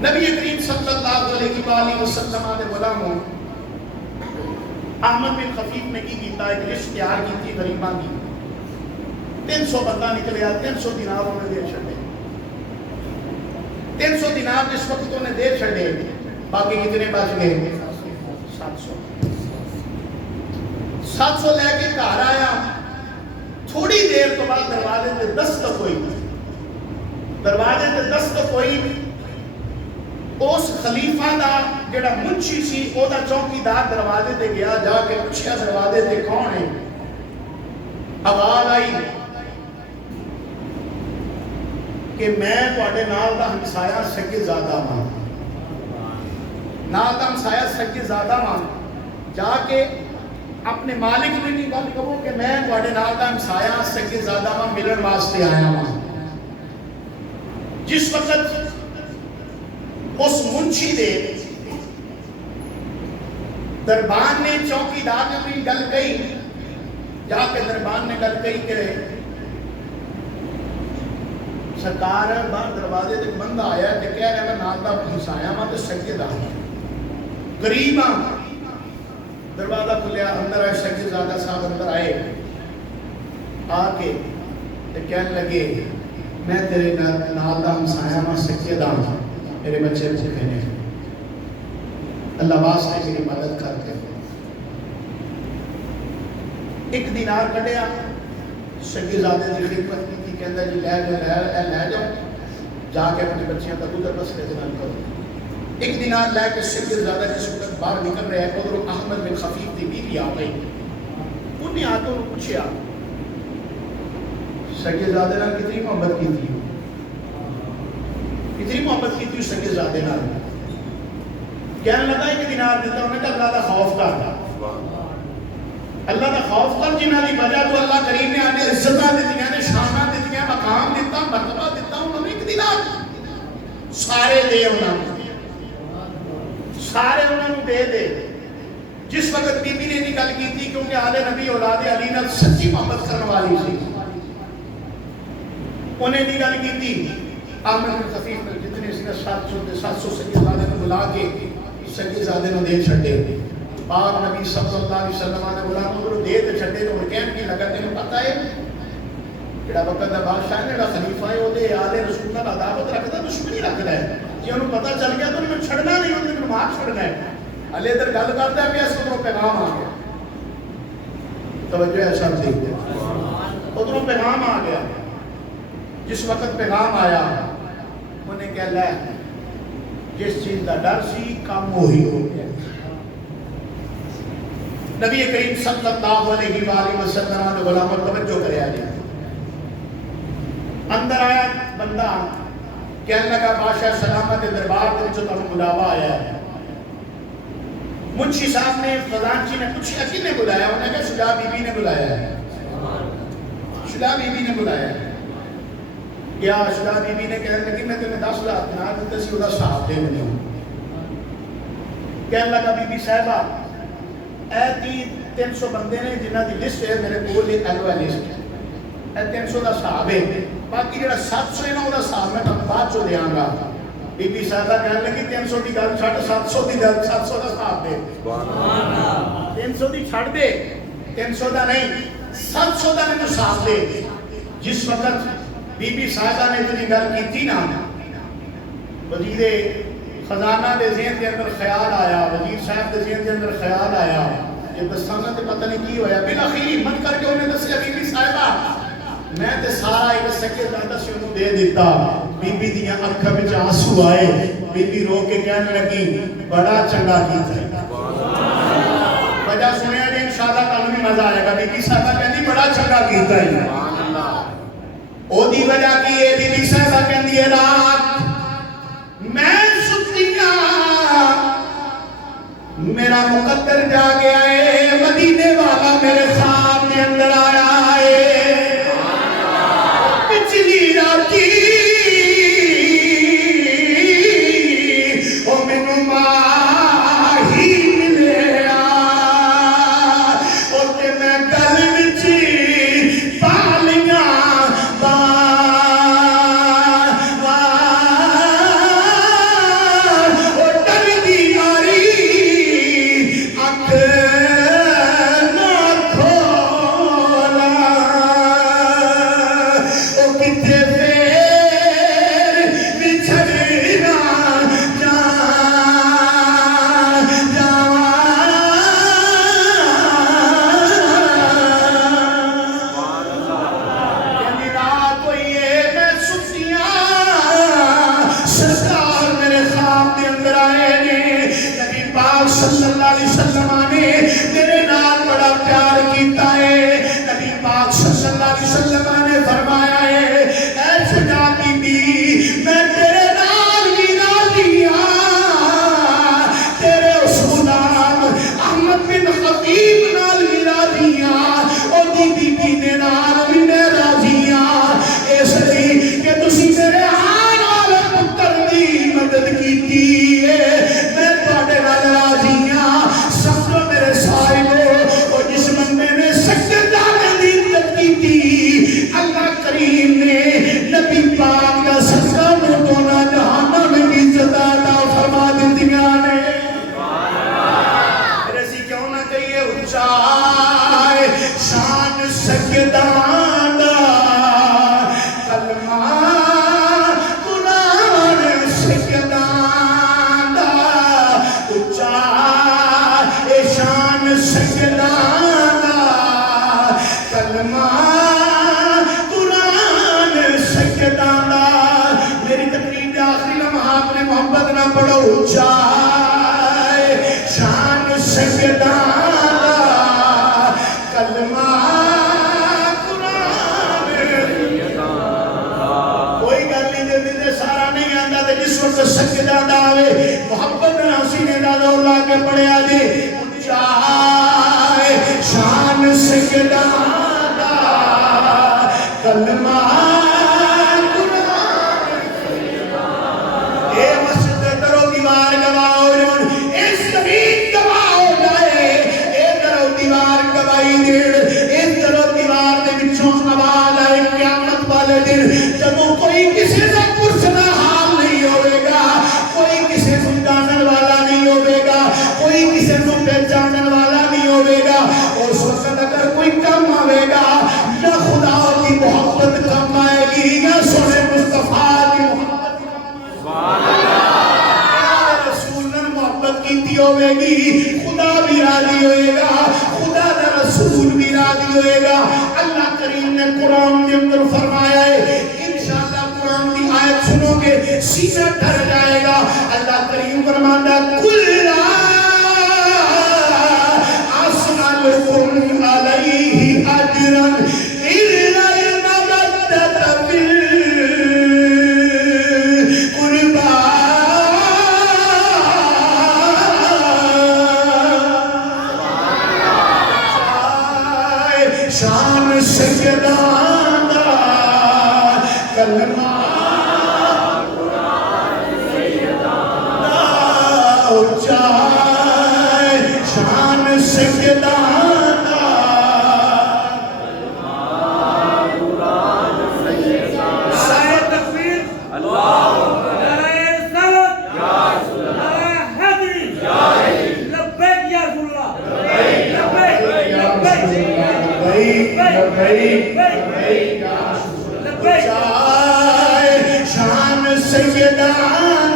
نبی کریم صلی اللہ علیہ وآلہ وسلم نے غلاموں احمد بن خفیف نے کی کیتا ایک لسٹ تیار کی تھی غریبان کی. 300 بندہ نکلیا، 300 دینار انہیں دے چھڑے. 300 دینار جس وقت انہیں دے چھڑے، باقی کتنے بچ گئے؟ 700 لے کے گھر آیا. تھوڑی دیر تو بعد دروازے سے دستک ہوئی. دروازے سے دستک ہوئی. اس خلیفہ دا جڑا منشی سی او دا چوکیدار دروازے تے گیا، جا کے پوچھیا دروازے تے کون ہے؟ آواز آئی کہ میں تواڈے نال دا ہمسایا سگے زادہ ہاں، نال دا ہمسایا سگے زادہ ہاں. جا کے اپنے مالک نے نہیں گل کہو کہ میں تواڈے نال دا ہمسایا سگے زادہ ہاں، ملن واسطے آیا ہاں. جس وقت اس منشی دے دربان نے چوکیدار نے بھی گل کہی، جا کے دربان نے گل کہی کہ سرکار باہر دروازے سے بندہ آیا کہ کہہ رہا میں نال دا ہمسایا ہاں تے سگے دا غریب ہاں. دروازہ کھلیا، اندر آئے سگے زادہ صاحب اندر آئے. آ کے کہنے لگے میں تیرے نال دا ہمسایا ہاں سگے دا ہاں، میرے بچے بھوکے نے، اللہ واسطے میری مدد کرتے. ایک دینار کڈیا، سگے زادے دی خدمت کی تھی، کہندا جی لے جاؤ جا کے اپنے بچیاں کا گزر بسر دے نال کرو. ایک دینار لے کے سگے زادہ جس وقت باہر نکل رہے ہیں، ادھر احمد بن خفیف دی بیوی آ گئی. انہیں آ کے انہوں پوچھا سگے زادے نال کتنی محبت کی تھی؟ کتنی محبت کی تھی سگے زادے نال؟ کہنے لگا ایک دینار دیتا. انہوں نے کہا اللہ دا خوف کر، اللہ دا خوف کر جنہاں دی وجہ تو اللہ کریم نے آنے عزتاں دتیاں نے، شاناں دتیاں، مقام دیتا، مرتبہ دیتا. انہوں نے ایک دینار سارے دے، انہوں نے سارے انہوں نے دے دے. جس وقت بی بی نے نہیں گل کی تھی کیونکہ آل نبی اولاد علی نال سچی محبت کرنے والی سی، انہیں نہیں گل کی تھی. احمد بن خفیف نے جتنے سی 700 سگے زادے کو بلا کے سگے زادے نے دے چھڈے. پاک نبی صلی اللہ علیہ وسلم نے بولا انہوں دے تے چھڈے تو کہن کی لگا تینوں پتہ ہے جڑا وقت دا بادشاہ ہے جڑا خلیفہ ہے وہ آل رسول نال عداوت رکھدا، دشمنی رکھدا ہے. جی انہوں پتہ چل گیا تو انہوں چھڑنا نہیں، انہوں مار چھڑنا ہے. علی ادھر گل کرتا ہے کہ اس کو پیغام آ گیا. توجہ ہے سب دیکھتے ہیں ادھروں پیغام آ گیا. جس وقت پیغام آیا انہیں کہہ لے جس چیز کا ڈر سی کام وہی ہو گیا. نبی کریم صلی اللہ علیہ وآلہ وسلم نے غلام توجہ کریا جائے. اندر آیا بندہ کہنے لگا بادشاہ سلامت دربار کے جو تمہیں بلاوا آیا ہے. منشی صاحب نے خزانچی نے پوچھا کس نے بلایا؟ انہوں نے کہا شجاع بی بی نے بلایا ہے. شجاع بی بی نے بلایا ہے. کیا شجاع بی بی نے کہنے لگی میں تمہیں 10 لاکھ دینار دیتے سی وہ صاحب دے دیں. کہنے لگا بی بی صاحبہ اے 300 بندے نے جنہ دی لسٹ ہے میرے کول ایلو لسٹ ہے، اے 300 دا صاحب ہے، باقی جڑا 700 ہے نا وہ صاحب میں تمہیں بعد چو دیاں گا. بی بی صاحبہ کہنے لگی 300 دی گل چھڑ 700 دی گل 700 دا صاحب دے. 300 دی چھڑ دے، 300 دا نہیں 700 دا میں صاحب دے. جس وقت بی بی صاحبہ نے اتنی گل کی تھی نا وزیر خزانہ دے ذہن کے اندر خیال آیا، وزیر صاحب دے ذہن کے اندر خیال آیا یہ دسانا تے پتہ نہیں کی ہویا، بالآخر ہمت کر کے انہیں دسیا بی بی صاحبہ میں تے سارا ایک سکے زیادہ سے انہوں دے دیتا. بی بی دیاں اکھا بچ آنسو آئے، بی بی رو کے کہنے لگی بڑا چنگا کیتا ہے. وجہ سنیا جی انشاءاللہ کل بھی مزہ آئے گا. بی بی صاحبہ کہندی بڑا چنگا کیتا ہے. او دی وجہ کی ہے بی بی صاحبہ کہندی ہے رات میں ستیاں میرا مقدر جا گیا ہے، مدینے والا میرے خواب کے اندر آیا ہے. پچھلی راتی او مینوں ماہی ملیا او تے میں گل وچ پالیاں صلی اللہ علیہ وسلم نے میرے نال بڑا پیار کیتا ہے. نبی پاک صلی اللہ علیہ وسلم نے فرمایا ہے اے سجا بی بی میں تیرے نال بھی راضی ہاں، تیرے اس غلام احمد بن خطیب نال بھی راضی ہاں، اور دی بی بی نے نال بھی میں راضی ہاں. اس لیے کہ تسی میرے آن والے پتر دی مدد کیتی ہے، میں تواڈے نال راضی ہاں. سمجھو میرے صاحبو اور جس بندے نے سجدہ دی عزت کی تھی اللہ کریم نے نبی پاک کا صدقہ مردونا جہنم کی عزت عطا فرما دیا نے. رسی کیوں نہ کہیے اونچائے شان سجدان دا کلمہ قرآن سجدان دا اونچائے شان سجدان دا کلمہ قرآن سجدان دا. میری تقریر کے آخری لمحات میں محبت نہ پڑھو اونچائے شان سجدان دا کلمہ قرآن. کوئی گل نہیں دے دے سارا نہیں آندا تے جس وقت سجدہ دا آوے محبت نہ سینے دا دور لا کے پڑھیا جی اونچائے شان سجدان دا کلمہ جب کوئی کسی سے پرسنا حال نہیں ہوئے گا، کوئی کسی کو جانن والا نہیں ہوئے گا، کوئی کسی کو پہچانن والا نہیں ہوئے گا. اور اس وقت اگر کوئی کم آئے گا نہ خدا کی محبت کم آئے گی نہ سونے مصطفیٰ کی محبت رسول نے محبت کی تھی ہوئے گی. خدا بھی راضی ہوئے گا، خدا کا رسول بھی راضی ہوئے گا. اللہ کریم نے قرآن کے اندر فرمایا ہے انشاءاللہ قرآن کی آیت سنو گے سینہ ڈر جائے گا. اللہ کریم فرماتا کل اسألکم علیہ اجرا الا المودۃ فی القربى. شان سجدان دا کلمہ قرآن سجدان دا اونچائے شان سجدان دا کلمہ قرآن سجدان. سایہ تکبیر اللہ نعرہ رسالت یا رسول اللہ نعرہ حیدری یا حیدری لبیک یا رسول اللہ لبیک لبیک لبیک. شان سجدان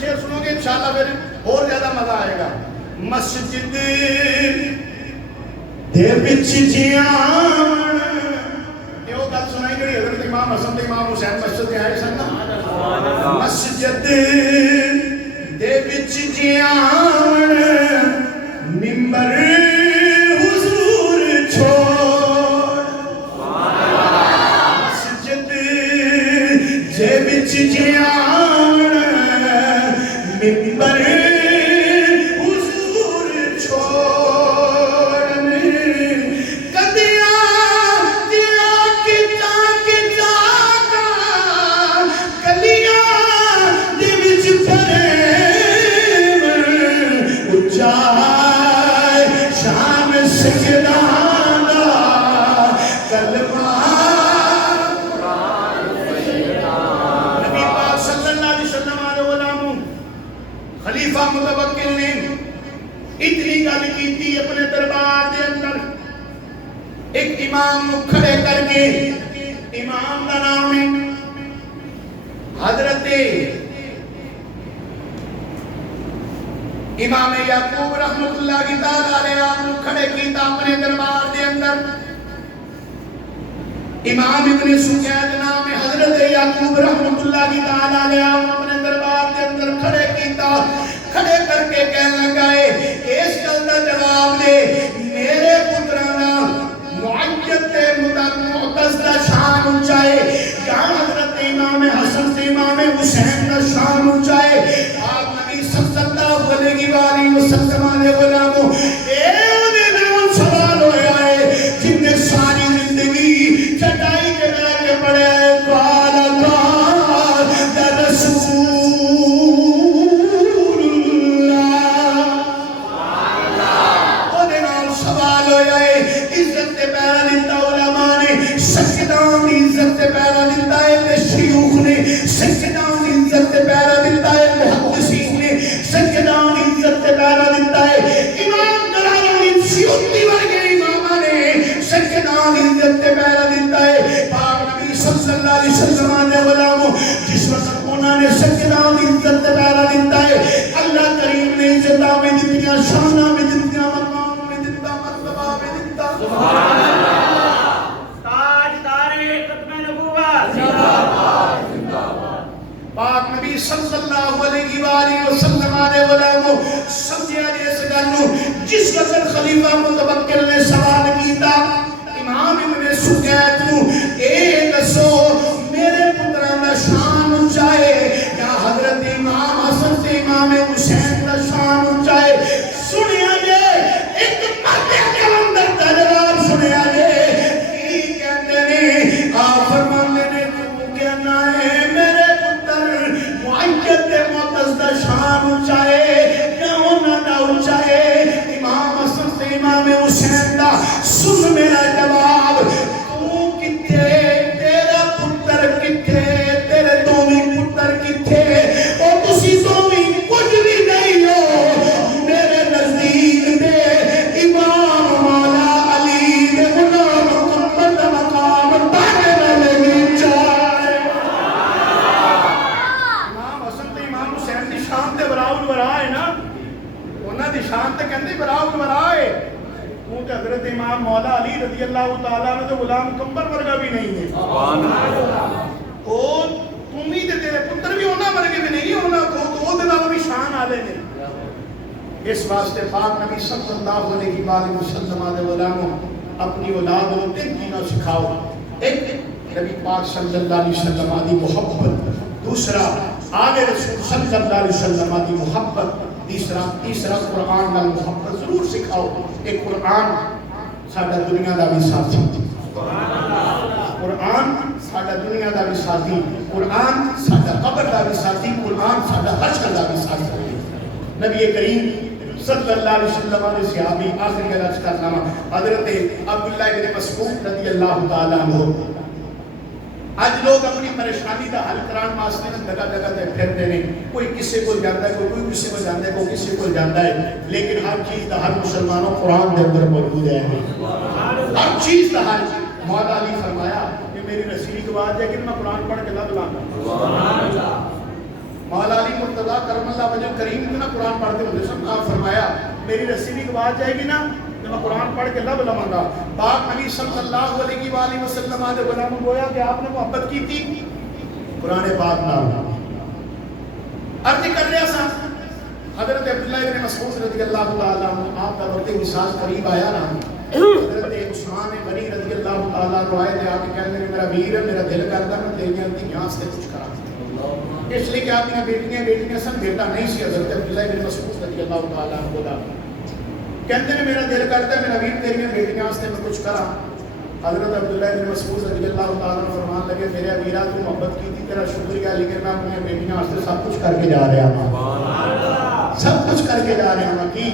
شعر سنو گے انشاءاللہ پھر اور زیادہ مزہ آئے گا. مسجد دے وچ جیان یہ وہ گل سنائی جڑی حضرت امام حسن تے امام حسین مسجد تے آئے سن نا. مسجد دے وچ جیان منبر حضور چھوڑ مسجد دے وچ جیان منبر حضور چھوڑ کدیاں دیا کچا کچا کا گلیاں دے وچ پھرے اچائے شام سجدان دا کلمہ نبی پاک صلی اللہ علیہ وسلم خلیفہ متوکل نے اتنی گل کی اپنے دربار دے اندر ایک امام کو کھڑے کر کے. امام کا نام ہے حضرت امام یعقوب رحمت اللہ کی تعالی علیہ. آپ کو کھڑے کیتا اپنے دربار دے اندر. امام ابن سکیت نام ہے حضرت یعقوب رحمت اللہ کی تعالی علیہ. اپنے دربار دے اندر کھڑے کیتا. کھڑے کر کے کہنے لگا ہے اس گل دا جواب دے میرے پترانا معید تے معتز دا شان اونچائے یا حضرت امام حسن تے امام حسین دا شان اونچائے. آپ نبی صلی اللہ علیہ وسلم نے غلاموں اے انہیں دلوں سوال ہویا ہے جن نے ساری زندگی چٹائی کے بیٹھ کے پڑے ہیں قال اللہ یا رسول سجدان عزت پیرا دیتا ہے. محدثین نے سجدان عزت پیرا دیتا ہے. امام جلالین سیوطی ورگے امامہ نے سجدان عزت پیرا دیتا ہے. پاک نبی صلی اللہ علیہ وسلم نے غلاموں جس وقت انہوں نے سجدان عزت پیرا دیتا ہے اللہ کریم نے عزتہ میں دیتیاں شانہ میں دیتیاں مقام میں دیتا مرتبہ میں دیتا. سبحان اللہ پاک نبی صلی اللہ علیہ وآلہ وسلم نے غلاموں سمجھے اس گلوں جس وقت خلیفہ متوکل نے سوال کیتا امام ابن سکیت نو اے دسو میرے پتراں دا شان اونچائے یا حضرت امام حسن تے امام حسین دا شان اونچائے. سنیا جے ایک مرد کلندر دا جواب سنیا جے کی کہندے نے آپ فرماندے نے تو کہنا ہے میرے معیت معتز دا شان اونچائے یا انہاں دا اونچائے امام حسن تے امام حسین دا. سن میرا جواب تو کتے تیرا پتر کتے تیرے دومی پتر کتے اور تسی دومی کچھ بھی نہیں ہو میرے نزدیک دے امام مولا علی دے غلام محمد دا مقام پانے والے نہیں چاہے. شان تے براؤ الورا ہے نا انہاں دی شان تے کہندے براؤ الورا ہے. کیونکہ حضرت امام مولا علی رضی اللہ تعالیٰ عنہ تو غلام کمبر ورگا بھی نہیں ہے. سبحان اللہ. اور تمی تے تیرے پتر بھی انہاں ورگے بھی نہیں انہاں کو تو دے نال بھی شان والے نے. اس واسطے پاک نبی صلی اللہ علیہ وسلم نے غلاموں اپنی اولاد کو تین چیزاں سکھاؤ. ایک نبی پاک صلی اللہ علیہ وسلم کی محبت. دوسرا آل رسول صلی اللہ علیہ وسلم کی محبت. تیسرا قرآن کا محبت ضرور سکھاؤ. ایک قرآن ساڈا دنیا دا بھی ساتھی. قرآن ساڈا دنیا دا بھی ساتھی. قرآن ساڈا قبر دا بھی ساتھی. قرآن ساڈا حشر دا بھی ساتھی. نبی کریم صلی اللہ علیہ وسلم نے صحابی آخری عرض کرنا حضرت عبداللہ بن مسعود رضی اللہ تعالیٰ عنہ. آج لوگ اپنی پریشانی کا حل کران واسطے جگہ جگہ تے پھرتے ہیں. کوئی کسی کو جانتا ہے کوئی کسی کو جانتا ہے کوئی کسی کو جانتا ہے. لیکن ہر چیز کا ہر مسلمانوں قرآن کے اندر موجود ہے. ہر چیز کا ہر مولا علی فرمایا کہ میری رسیل کی بات ہے کہ میں قرآن پڑھ کے نہ بلاؤں. مولا علی رحمۃ اللہ کرم اللہ وجہ کریم اتنا قرآن پڑھتے ہوتے سن. آپ فرمایا میری رسی بھی گواچ جائے گی نا تو میں قرآن پڑھ کے لب لواں گا. پاک نبی صلی اللہ علیہ وآلہ وسلم آدھے غلام گویا کہ آپ نے محبت کی تھی قرآن پاک نال. عرض کر رہا سا حضرت عبداللہ ابن مسعود رضی اللہ تعالیٰ عنہ آپ کا وقت وصال قریب آیا نا. حضرت عثمان غنی رضی اللہ تعالیٰ عنہ آئے تھے. آپ کہنے لگے میرا ویر ہے، میرا دل کرتا میں تیریاں دھیاں سے کچھ کرا. اس لیے کہ آپ کی بیٹیاں سن، بیٹا نہیں سی حضرت عبداللہ ابن مسعود رضی اللہ تعالیٰ عنہ دا کہتے ہیں میرا دل کرتا ہے میرا ویر تیریاں بیٹیاں سے میں کچھ کرا. حضرت عبداللہ ابن مسعود رضی اللہ تعالیٰ عنہ فرمان لگے میرے ویرا تو محبت کی تھی تیرا شکریہ لیکن میں اپنی بیٹیاں سے سب کچھ کر کے جا رہا ہوں، سب کچھ کر کے جا رہا ہوں. کی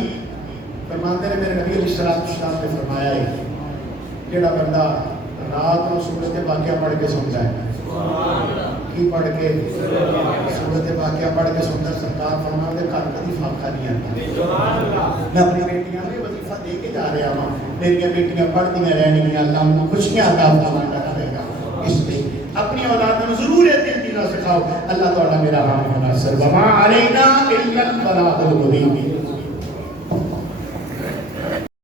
فرماتے ہیں میرے نبی علیہ السلام نے فرمایا ہے جڑا بندہ رات کو سورت واقعہ پڑھ کے سنتا ہے کی پڑھ کے سورت واقعہ پڑھ کے سنتا سرکار فرماتے گھر کبھی فاقہ نہیں آتا. میں اپنی بیٹیاں میں وظیفہ دے کے جا رہا ہوں، میری بیٹیاں پڑھتی رہنے گی، اللہ ان کو خوشیاں عطا فرماتا رہے گا. اس لیے اپنی اولاد کو ضرور یہ تین چیزیں سکھاؤ. اللہ تعالیٰ میرا حامی و ناصر وما علینا الا البلاغ المبین.